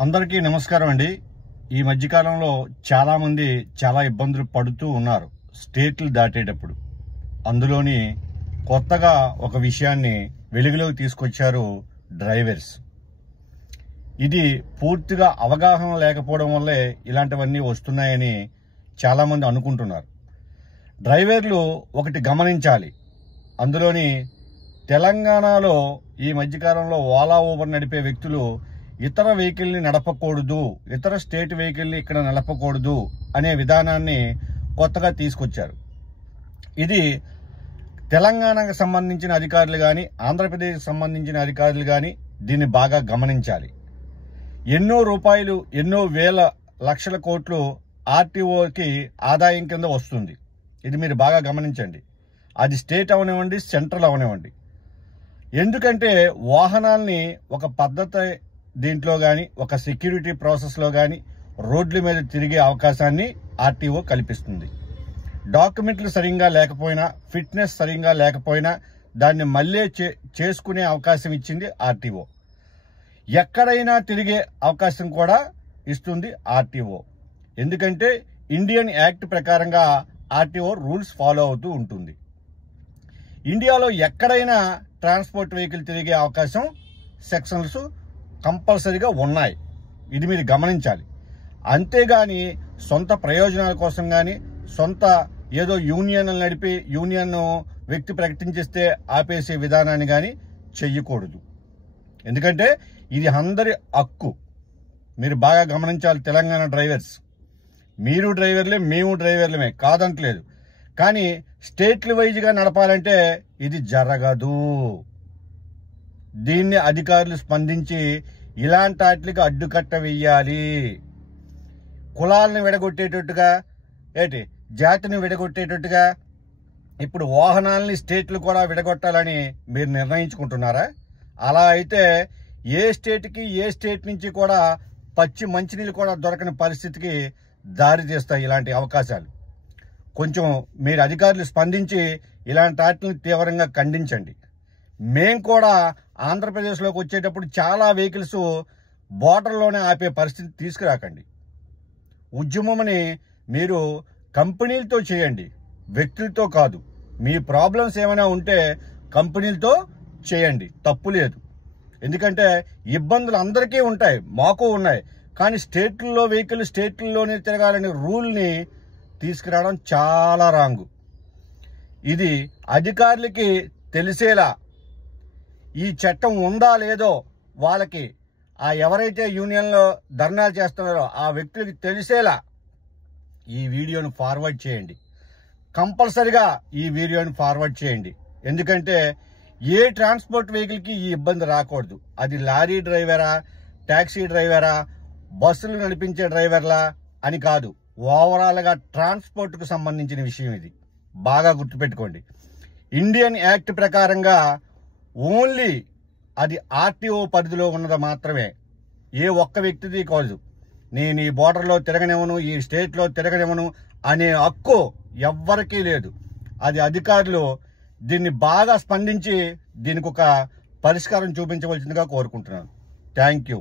అందరికీ నమస్కారం అండి. ఈ మధ్యకాలంలో చాలా మంది చాలా ఇబ్బందులు పడుతూ ఉన్నారు స్టేట్లు దాటేటప్పుడు. అందులోని కొత్తగా ఒక విషయాన్ని వెలుగులోకి తీసుకొచ్చారు డ్రైవర్స్. ఇది పూర్తిగా అవగాహన లేకపోవడం వల్లే ఇలాంటివన్నీ వస్తున్నాయని చాలా మంది అనుకుంటున్నారు. డ్రైవర్లు ఒకటి గమనించాలి. అందులోని తెలంగాణలో ఈ మధ్యకాలంలో ఓలా ఊబర్ నడిపే వ్యక్తులు ఇతర వెహికల్ని నడపకూడదు, ఇతర స్టేట్ వెహికల్ని ఇక్కడ నడపకూడదు అనే విధానాన్ని కొత్తగా తీసుకొచ్చారు. ఇది తెలంగాణకు సంబంధించిన అధికారులు కానీ ఆంధ్రప్రదేశ్కి సంబంధించిన అధికారులు కానీ దీన్ని బాగా గమనించాలి. ఎన్నో రూపాయలు, ఎన్నో వేల లక్షల కోట్లు ఆర్టీఓకి ఆదాయం కింద వస్తుంది. ఇది మీరు బాగా గమనించండి. అది స్టేట్ అవనివ్వండి, సెంట్రల్ అవనివ్వండి. ఎందుకంటే వాహనాల్ని ఒక పద్ధతి దీంట్లో కానీ, ఒక సెక్యూరిటీ ప్రాసెస్లో కానీ రోడ్ల మీద తిరిగే అవకాశాన్ని ఆర్టీఓ కల్పిస్తుంది. డాక్యుమెంట్లు సరిగ్గా లేకపోయినా, ఫిట్నెస్ సరిగ్గా లేకపోయినా దాన్ని మళ్ళీ చేసుకునే అవకాశం ఇచ్చింది ఆర్టీఓ. ఎక్కడైనా తిరిగే అవకాశం కూడా ఇస్తుంది ఆర్టీఓ. ఎందుకంటే ఇండియన్ యాక్ట్ ప్రకారంగా ఆర్టీఓ రూల్స్ ఫాలో అవుతూ ఉంటుంది. ఇండియాలో ఎక్కడైనా ట్రాన్స్పోర్ట్ వెహికల్ తిరిగే అవకాశం సెక్షన్స్ కంపల్సరీగా ఉన్నాయి. ఇది మీరు గమనించాలి. అంతేగాని సొంత ప్రయోజనాల కోసం కానీ, సొంత ఏదో యూనియన్లు నడిపి యూనియన్ వ్యక్తి ప్రకటించేస్తే ఆపేసే విధానాన్ని కానీ చెయ్యకూడదు. ఎందుకంటే ఇది అందరి హక్కు. మీరు బాగా గమనించాలి. తెలంగాణ డ్రైవర్స్, మీరు డ్రైవర్లే, మేము డ్రైవర్లమే, కాదంటలేదు. కానీ స్టేట్ల వైజ్గా నడపాలంటే ఇది జరగదు. దీన్ని అధికారులు స్పందించి ఇలాంటి వాటికి అడ్డుకట్ట వెయ్యాలి. కులాలను విడగొట్టేటట్టుగా, జాతిని విడగొట్టేటట్టుగా ఇప్పుడు వాహనాలని స్టేట్లు కూడా విడగొట్టాలని మీరు నిర్ణయించుకుంటున్నారా? అలా అయితే ఏ స్టేట్ నుంచి కూడా పచ్చి మంచినీళ్ళు కూడా దొరకని పరిస్థితికి దారి తీస్తాయి ఇలాంటి అవకాశాలు. కొంచెం మీరు అధికారులు స్పందించి ఇలాంటి వాటిని తీవ్రంగా ఖండించండి. మేం కూడా ఆంధ్రప్రదేశ్లోకి వచ్చేటప్పుడు చాలా వెహికల్స్ బోర్డర్లోనే ఆపే పరిస్థితి తీసుకురాకండి. ఉద్యమమని మీరు కంపెనీలతో చేయండి, వ్యక్తులతో కాదు. మీ ప్రాబ్లమ్స్ ఏమైనా ఉంటే కంపెనీలతో చేయండి, తప్పు లేదు. ఎందుకంటే ఇబ్బందులు అందరికీ ఉంటాయి, మాకు ఉన్నాయి. కానీ స్టేట్లలో వెహికల్ స్టేట్లలోనే తిరగాలనే రూల్ని తీసుకురావడం చాలా రాంగు. ఇది అధికారులకి తెలిసేలా, ఈ చట్టం ఉందా లేదో వాళ్ళకి, ఆ ఎవరైతే యూనియన్లో ధర్నాలు చేస్తున్నారో ఆ వ్యక్తులకి తెలిసేలా ఈ వీడియోను ఫార్వర్డ్ చేయండి. కంపల్సరిగా ఈ వీడియోని ఫార్వర్డ్ చేయండి. ఎందుకంటే ఏ ట్రాన్స్పోర్ట్ వెహికల్కి ఈ ఇబ్బంది రాకూడదు. అది లారీ డ్రైవరా, ట్యాక్సీ డ్రైవరా, బస్సులు నడిపించే డ్రైవర్లా అని కాదు. ఓవరాల్గా ట్రాన్స్పోర్ట్కు సంబంధించిన విషయం ఇది. బాగా గుర్తుపెట్టుకోండి. ఇండియన్ యాక్ట్ ప్రకారంగా ఓన్లీ అది ఆర్టీఓ పరిధిలో ఉన్నది మాత్రమే. ఏ ఒక్క వ్యక్తిది కాదు. నేను ఈ బోర్డర్లో తిరగనివ్వను, ఈ స్టేట్లో తిరగనివ్వను అనే హక్కు ఎవ్వరికీ లేదు. అది అధికారులు దీన్ని బాగా స్పందించి దీనికి ఒక పరిష్కారం చూపించవలసిందిగా కోరుకుంటున్నాను. Thank you.